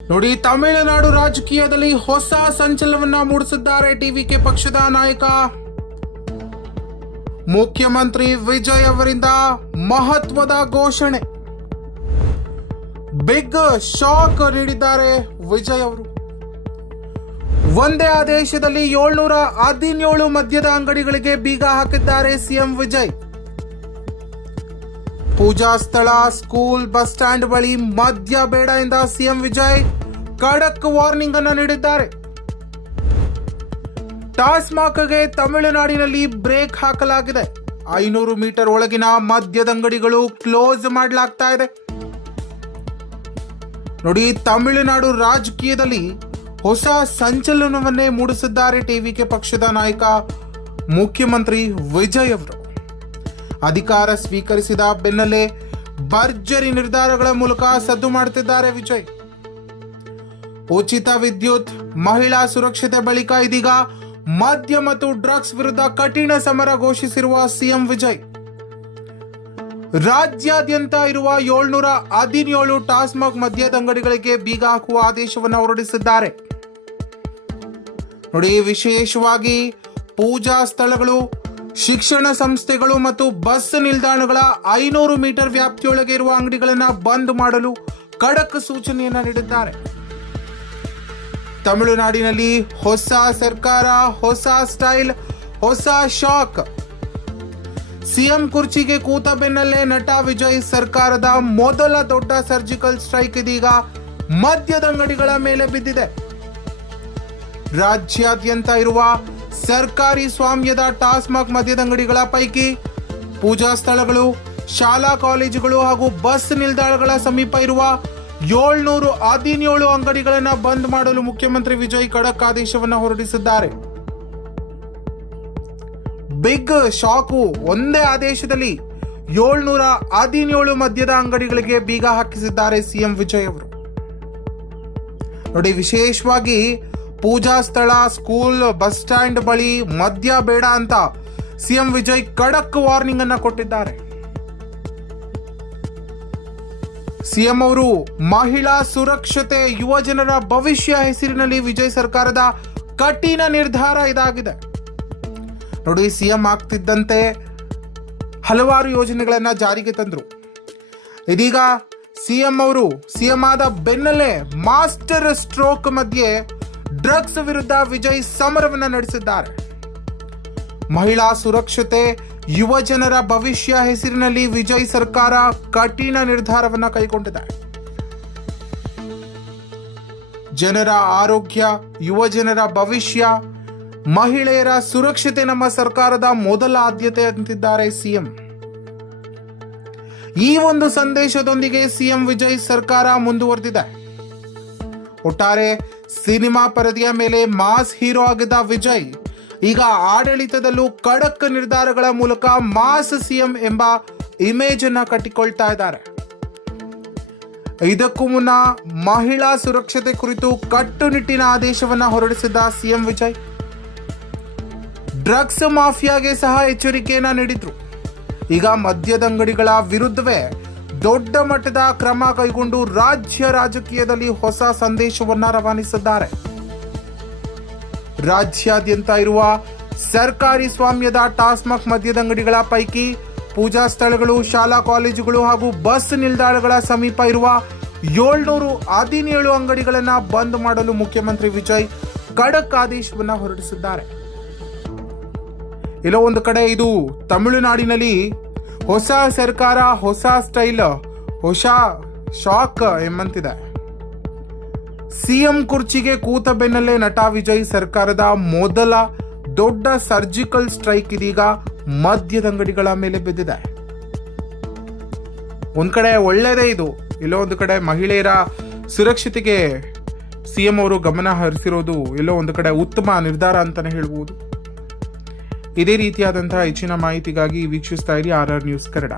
ನೋಡಿ, ತಮಿಳುನಾಡು ರಾಜಕೀಯದಲ್ಲಿ ಹೊಸ ಸಂಚಲನವನ್ನ ಮೂಡಿಸಿದ್ದಾರೆ ಟಿವಿಕೆ ಪಕ್ಷದ ನಾಯಕ. ಮುಖ್ಯಮಂತ್ರಿ ವಿಜಯ್ ಅವರಿಂದ ಮಹತ್ವದ ಘೋಷಣೆ, ಬಿಗ್ ಶಾಕ್ ನೀಡಿದ್ದಾರೆ ವಿಜಯ್ ಅವರು. ಒಂದೇ ಆದೇಶದಲ್ಲಿ 717 ಮದ್ಯದ ಅಂಗಡಿಗಳಿಗೆ ಬೀಗ ಹಾಕಿದ್ದಾರೆ ಸಿಎಂ ವಿಜಯ್. ಪೂಜಾ ಸ್ಥಳ, ಸ್ಕೂಲ್, ಬಸ್ ಸ್ಟ್ಯಾಂಡ್ ಬಳಿ ಮದ್ಯ ಬೇಡ ಎಂದ ಸಿಎಂ ವಿಜಯ್ ಖಡಕ್ ವಾರ್ನಿಂಗ್ ಅನ್ನು ನೀಡಿದ್ದಾರೆ. ಟಾಸ್ಮಾಕ್ಗೆ ತಮಿಳುನಾಡಿನಲ್ಲಿ ಬ್ರೇಕ್ ಹಾಕಲಾಗಿದೆ. 500 ಮೀಟರ್ ಒಳಗಿನ ಮದ್ಯದ ಅಂಗಡಿಗಳು ಕ್ಲೋಸ್ ಮಾಡಲಾಗ್ತಾ ಇದೆ. ನೋಡಿ, ತಮಿಳುನಾಡು ರಾಜಕೀಯದಲ್ಲಿ ಹೊಸ ಸಂಚಲನವನ್ನೇ ಮೂಡಿಸಿದ್ದಾರೆ ಟಿವಿಕೆ ಪಕ್ಷದ ನಾಯಕ ಮುಖ್ಯಮಂತ್ರಿ ವಿಜಯ್ ಅವರು. ಅಧಿಕಾರ ಸ್ವೀಕರಿಸಿದ ಬೆನ್ನಲ್ಲೇ ಭರ್ಜರಿ ನಿರ್ಧಾರಗಳ ಮೂಲಕ ಸದ್ದು ಮಾಡುತ್ತಿದ್ದಾರೆ ವಿಜಯ್. ಉಚಿತ ವಿದ್ಯುತ್, ಮಹಿಳಾ ಸುರಕ್ಷತೆ ಬಳಿಕ ಇದೀಗ ಮದ್ಯ ಮತ್ತು ಡ್ರಗ್ಸ್ ವಿರುದ್ಧ ಕಠಿಣ ಸಮರ ಘೋಷಿಸಿರುವ ಸಿಎಂ ವಿಜಯ್ ರಾಜ್ಯಾದ್ಯಂತ ಇರುವ 717 ಟಾಸ್ಮಾಕ್ ಮದ್ಯದ ಅಂಗಡಿಗಳಿಗೆ ಬೀಗ ಹಾಕುವ ಆದೇಶವನ್ನು ಹೊರಡಿಸಿದ್ದಾರೆ. ನೋಡಿ, ವಿಶೇಷವಾಗಿ ಪೂಜಾ ಸ್ಥಳಗಳು, ಶಿಕ್ಷಣ ಸಂಸ್ಥೆಗಳು ಮತ್ತು ಬಸ್ ನಿಲ್ದಾಣಗಳ 500 ಮೀಟರ್ ವ್ಯಾಪ್ತಿಯೊಳಗೆ ಇರುವ ಅಂಗಡಿಗಳನ್ನು ಬಂದ್ ಮಾಡಲು ಖಡಕ್ ಸೂಚನೆಯನ್ನ ನೀಡಿದ್ದಾರೆ. ತಮಿಳುನಾಡಿನಲ್ಲಿ ಹೊಸ ಸರ್ಕಾರ, ಹೊಸ ಸ್ಟೈಲ್, ಹೊಸ ಶಾಕ್. ಸಿಎಂ ಕುರ್ಚಿಗೆ ಕೂತ ಬೆನ್ನಲ್ಲೇ ನಟ ವಿಜಯ್ ಸರ್ಕಾರದ ಮೊದಲ ದೊಡ್ಡ ಸರ್ಜಿಕಲ್ ಸ್ಟ್ರೈಕ್ ಇದೀಗ ಮದ್ಯದ ಅಂಗಡಿಗಳ ಮೇಲೆ ಬಿದ್ದಿದೆ. ರಾಜ್ಯಾದ್ಯಂತ ಇರುವ ಸರ್ಕಾರಿ ಸ್ವಾಮ್ಯದ ಟಾಸ್ಮಾಕ್ ಮದ್ಯದ ಅಂಗಡಿಗಳ ಪೈಕಿ ಪೂಜಾ ಸ್ಥಳಗಳು, ಶಾಲಾ ಕಾಲೇಜುಗಳು ಹಾಗೂ ಬಸ್ ನಿಲ್ದಾಣಗಳ ಸಮೀಪ ಇರುವ 717 ಅಂಗಡಿಗಳನ್ನು ಬಂದ್ ಮಾಡಲು ಮುಖ್ಯಮಂತ್ರಿ ವಿಜಯ್ ಖಡಕ್ ಆದೇಶವನ್ನು ಹೊರಡಿಸಿದ್ದಾರೆ. ಬಿಗ್ ಶಾಕು, ಒಂದೇ ಆದೇಶದಲ್ಲಿ 717 ಮದ್ಯದ ಅಂಗಡಿಗಳಿಗೆ ಬೀಗ ಹಾಕಿಸಿದ್ದಾರೆ ಸಿಎಂ ವಿಜಯ್ ಅವರು. ನೋಡಿ, ವಿಶೇಷವಾಗಿ ಪೂಜಾ ಸ್ಥಳ, ಸ್ಕೂಲ್, ಬಸ್ ಸ್ಟ್ಯಾಂಡ್ ಬಳಿ ಮದ್ಯ ಬೇಡ ಅಂತ ಸಿಎಂ ವಿಜಯ್ ಖಡಕ್ ವಾರ್ನಿಂಗ್ ಅನ್ನ ಕೊಟ್ಟಿದ್ದಾರೆ. ಸಿಎಂ ಅವರು ಮಹಿಳಾ ಸುರಕ್ಷತೆ, ಯುವ ಜನರ ಭವಿಷ್ಯ ಹೆಸರಿನಲ್ಲಿ ವಿಜಯ್ ಸರ್ಕಾರದ ಕಠಿಣ ನಿರ್ಧಾರ ಇದಾಗಿದೆ. ನೋಡಿ, ಸಿಎಂ ಆಗ್ತಿದ್ದಂತೆ ಹಲವಾರು ಯೋಜನೆಗಳನ್ನ ಜಾರಿಗೆ ತಂದ್ರು. ಇದೀಗ ಸಿಎಂ ಆದ ಬೆನ್ನಲ್ಲೇ ಮಾಸ್ಟರ್ ಸ್ಟ್ರೋಕ್ ಮಧ್ಯೆ ಡ್ರಗ್ಸ್ ವಿರುದ್ಧ ವಿಜಯ್ ಸಮರವನ್ನ ನಡೆಸಿದ್ದಾರೆ. ಮಹಿಳಾ ಸುರಕ್ಷತೆ, ಯುವ ಜನರ ಭವಿಷ್ಯ ಹೆಸರಿನಲ್ಲಿ ವಿಜಯ್ ಸರ್ಕಾರ ಕಠಿಣ ನಿರ್ಧಾರವನ್ನ ಕೈಗೊಂಡಿದೆ. ಜನರ ಆರೋಗ್ಯ, ಯುವ ಜನರ ಭವಿಷ್ಯ, ಮಹಿಳೆಯರ ಸುರಕ್ಷತೆ ನಮ್ಮ ಸರ್ಕಾರದ ಮೊದಲ ಆದ್ಯತೆ ಅಂತಿದ್ದಾರೆ ಸಿಎಂ. ಈ ಒಂದು ಸಂದೇಶದೊಂದಿಗೆ ಸಿಎಂ ವಿಜಯ್ ಸರ್ಕಾರ ಮುಂದುವರೆದಿದೆ. ಒಟ್ಟಾರೆ ಸಿನಿಮಾ ಪರದೆಯ ಮೇಲೆ ಮಾಸ್ ಹೀರೋ ಆಗಿದ್ದ ವಿಜಯ್ ಈಗ ಆಡಳಿತದಲ್ಲೂ ಖಡಕ್ ನಿರ್ಧಾರಗಳ ಮೂಲಕ ಮಾಸ್ ಸಿಎಂ ಎಂಬ ಇಮೇಜ್ ಅನ್ನ ಕಟ್ಟಿಕೊಳ್ತಾ ಇದ್ದಾರೆ. ಇದಕ್ಕೂ ಮುನ್ನ ಮಹಿಳಾ ಸುರಕ್ಷತೆ ಕುರಿತು ಕಟ್ಟುನಿಟ್ಟಿನ ಆದೇಶವನ್ನ ಹೊರಡಿಸಿದ್ದ ಸಿಎಂ ವಿಜಯ್ ಡ್ರಗ್ಸ್ ಮಾಫಿಯಾಗೆ ಸಹ ಎಚ್ಚರಿಕೆಯನ್ನ ನೀಡಿದ್ರು. ಈಗ ಮದ್ಯದ ಅಂಗಡಿಗಳ ವಿರುದ್ಧವೇ ದೊಡ್ಡ ಮಟ್ಟದ ಕ್ರಮ ಕೈಗೊಂಡು ರಾಜ್ಯ ರಾಜಕೀಯದಲ್ಲಿ ಹೊಸ ಸಂದೇಶವನ್ನ ರವಾನಿಸಿದ್ದಾರೆ. ರಾಜ್ಯಾದ್ಯಂತ ಇರುವ ಸರ್ಕಾರಿ ಸ್ವಾಮ್ಯದ ಟಾಸ್ಮಾಕ್ ಮದ್ಯದ ಅಂಗಡಿಗಳ ಪೈಕಿ ಪೂಜಾ ಸ್ಥಳಗಳು, ಶಾಲಾ ಕಾಲೇಜುಗಳು ಹಾಗೂ ಬಸ್ ನಿಲ್ದಾಣಗಳ ಸಮೀಪ ಇರುವ 717 ಅಂಗಡಿಗಳನ್ನು ಬಂದ್ ಮಾಡಲು ಮುಖ್ಯಮಂತ್ರಿ ವಿಜಯ್ ಖಡಕ್ ಆದೇಶವನ್ನ ಹೊರಡಿಸಿದ್ದಾರೆ. ಎಲ್ಲೋ ಒಂದು ಕಡೆ ಇದು ತಮಿಳುನಾಡಿನಲ್ಲಿ ಹೊಸ ಸರ್ಕಾರ, ಹೊಸ ಸ್ಟೈಲ್, ಹೊಸ ಶಾಕ್ ಎಂಬಂತಿದೆ. ಸಿಎಂ ಕುರ್ಚಿಗೆ ಕೂತ ಬೆನ್ನಲ್ಲೇ ನಟ ವಿಜಯ್ ಸರ್ಕಾರದ ಮೊದಲ ದೊಡ್ಡ ಸರ್ಜಿಕಲ್ ಸ್ಟ್ರೈಕ್ ಇದೀಗ ಮದ್ಯದ ಅಂಗಡಿಗಳ ಮೇಲೆ ಬಿದ್ದಿದೆ. ಒಂದ್ ಕಡೆ ಒಳ್ಳೆಯದೇ ಇದು, ಎಲ್ಲೋ ಒಂದು ಕಡೆ ಮಹಿಳೆಯರ ಸುರಕ್ಷತೆಗೆ ಸಿಎಂ ಅವರು ಗಮನ ಹರಿಸಿರೋದು ಎಲ್ಲೋ ಒಂದು ಕಡೆ ಉತ್ತಮ ನಿರ್ಧಾರ ಅಂತಾನೆ ಹೇಳ್ಬೋದು. ಇದೇ ರೀತಿಯಾದಂತಹ ಹೆಚ್ಚಿನ ಮಾಹಿತಿಗಾಗಿ ವೀಕ್ಷಿಸ್ತಾ ಇರಿ RR ನ್ಯೂಸ್ ಕನ್ನಡ.